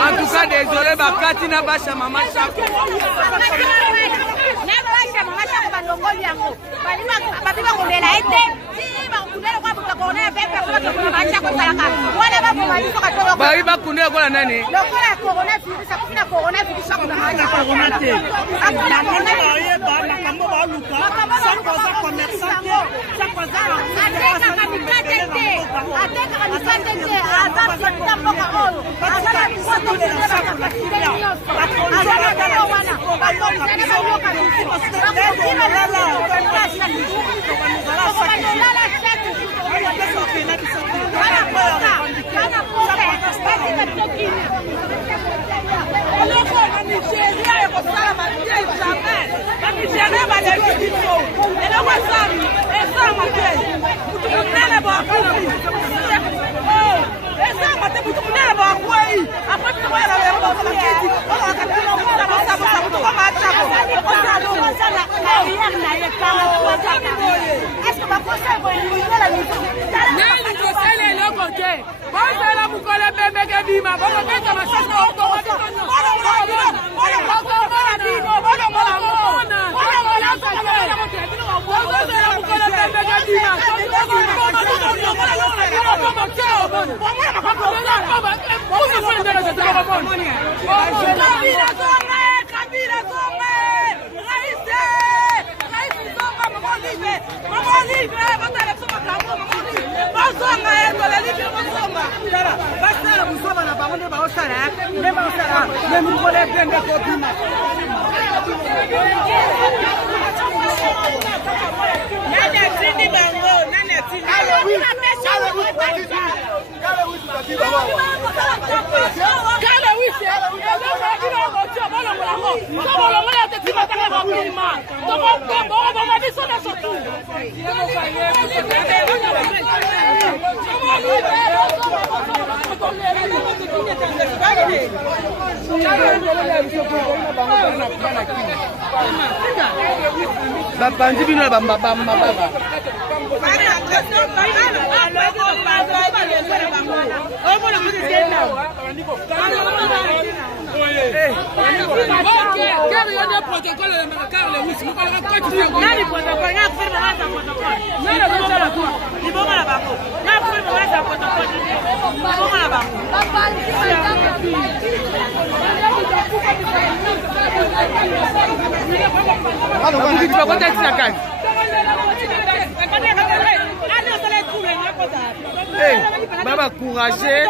En tout cas, désolé, Bakati n'a pas maman Chaco. Bapandi bino bamba Baba courageux.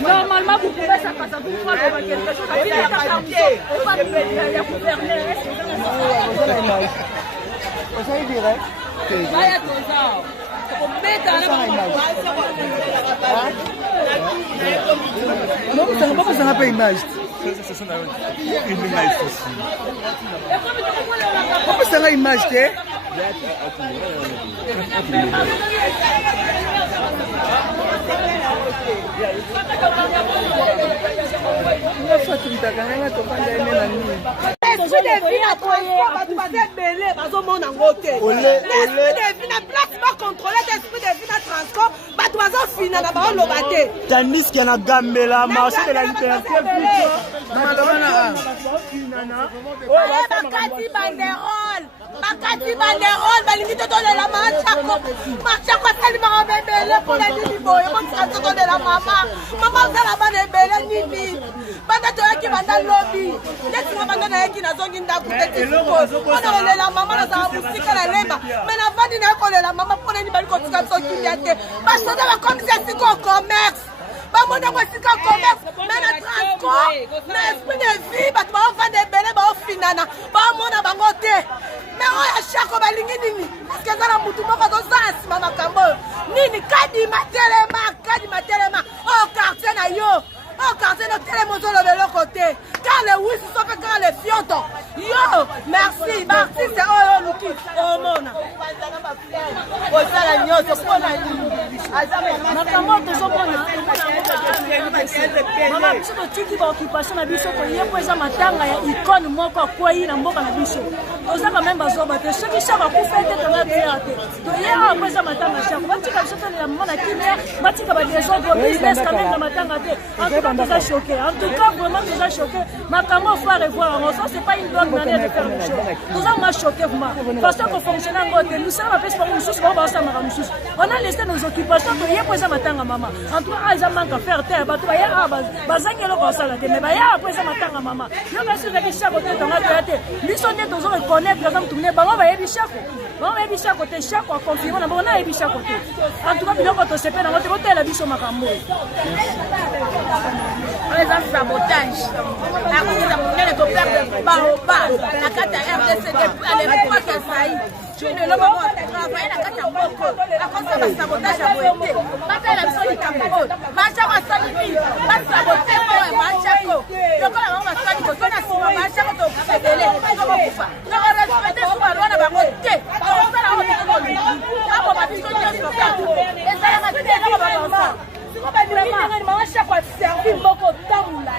Normalement, vous pouvez s'accaser pour faire quelque chose. Pourquoi ça n'a pas image? Pourquoi ça n'a image? L'esprit de vie à transport, tu vas être belé, parce que mon angoté. L'esprit de vie à place, pas contrôler l'esprit de vie à transport, tu vas être fini à la lobaté. Tandis qu'il y a un gambela, marché de la liberté. Bakati banderole, bakati banderole, balingi to de la machako, machako tali ma bébé pour la nuit boy, on s'en sort de la maman ça la bande belle nini, bande to yaki bande lobby, laisse-moi bande na yaki na zongi ndaku tete ko, on a la maman na sa musika la lemba, mais la vadi na ko la maman pour les bali ko tika so kiliate, ba choda ba comme ça c'est ko commerce. Ba mo na ko tika commerce, mais na transport, na esprit de vie, ba to ba vande belle ba finana, ba mo na bango te. Mais on a chaque balingi nini, parce que ça la mutu moko do ça mama kambo. Nini kadi matelema, oh quartier na yo. Oh, quand c'est notre télémoto de l'autre côté. Quand les oui, sont fait quand les fiotos. Yo, merci, c'est oh, Luki. Oh, mona. Oh, ça la nyo, c'est quoi la nyo? Nakamoto zobona. Mama biso tiki ba occupation na biso ko ye kweza matanga ya icône moko kwa yi na mboka na biso. Oza quand même bazoba te soki shaka ku fete tanga théâtre. To ye a kweza matanga shaka. Batika biso tele la mona kimia, batika ba désordre business quand même na matanga te. En tout cas, vraiment, nous a choqué. Ma comment faire revoir, ça, c'est pas une bonne manière de faire les choses. Nous avons choqué, parce qu'on fonctionne en côté. Nous sommes à la pour nous tous, on a laissé nos occupations, il y a pas matin à maman. En tout cas, ils ont manqué à faire terre, il y a bazang et le salade, mais il y a après ça matin à maman. Il y a aussi des chaque côté dans la tête. Nous sommes des gens qui connaissent, par exemple, tourner, on va y chaque. On va y chaque côté, chaque fois confirmé, on a y chaque côté. En tout cas, il y a un côté, dans votre hôtel, la vie sur ma cambo. Les sabotage. La cause de mon élève de perdre baobab. La carte RDC depuis à l'époque qu'elle saillit. Je ne l'ai pas travaillé la carte en beaucoup. La cause de sabotage a été. Maintenant, la mission du Cameroun. Marcha va s'allumer. Va saboter pour un marchaco. Donc, la maman va s'allumer. On a souvent marchaco pour se délai. Comment vous faites? Nous allons respecter sur la loi de la côté. On va faire la route de l'autre. On va faire la route de l'autre. Et ça, la matinée, on va faire ça. Si vous avez maman chaque fois servi beaucoup de temps là.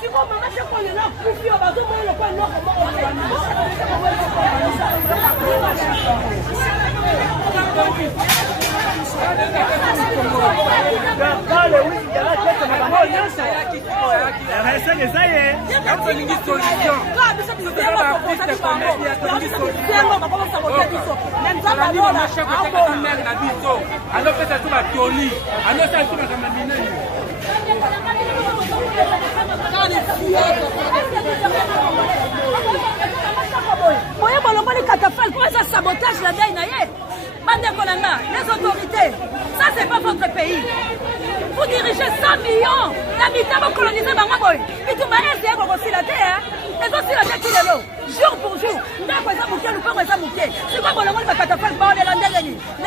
Si vous maman chaque fois il a coupi au bateau moi le point non Moyen bolongo les catapultes, quoi ça sabotage la daï naïe. Bande Kolanga, les autorités, ça c'est pas votre pays. Vous dirigez 100 millions d'habitants, vous colonisez Bangaboy. Et tout le monde est aussi la terre. Et aussi la terre qui est là, jour pour jour. Les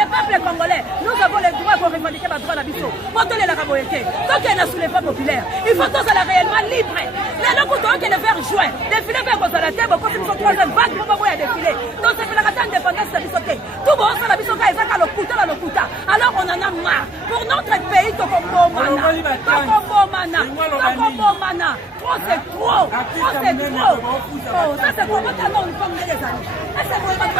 peuples congolais, nous avons le droit pour revendiquer notre droit d'habitation. Pour donner la raboyété. Tant qu'il y a sous les pas populaires, il faut tous aller réellement libre. Les gens qui le faire jouer, défiler vers la terre, beaucoup de nous troisième vague pour pas défiler. Donc c'est la indépendance de l'Isoté. Tout le monde, c'est la Bisoka et ça, le Kuta. Alors on en a marre. Pour notre pays, Tokombo Mana. Trop c'est trop. Oh, ça c'est pour votre nom, nous sommes des années. Ça c'est pour votre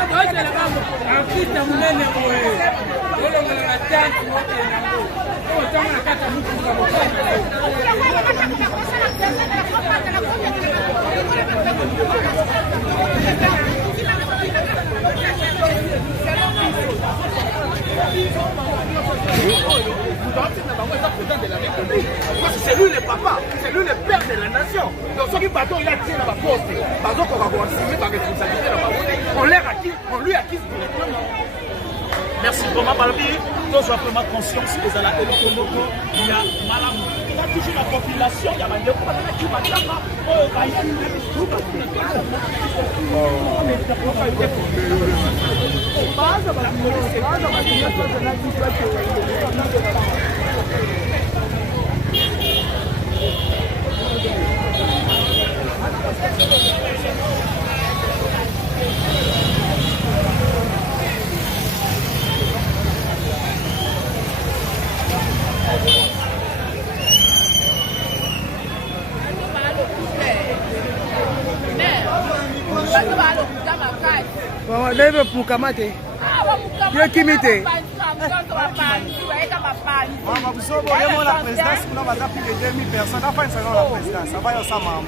c'est lui le papa, c'est lui le père de la nation. Donc ce qui bateau il a tiré dans la poste, parce qu'on va voir signer par responsabilité là-bas. On lui accuse directement. Merci. Comment parler? Tous ont vraiment conscience que dans la Congo, il y a malam. Il y a toujours la population, il y a des gens qui vont leve mukamate yo kimite Mabusobo yemo la présidence kuna baza plus de 2000 personnes enfin c'est la présidence ça va yo ça mamu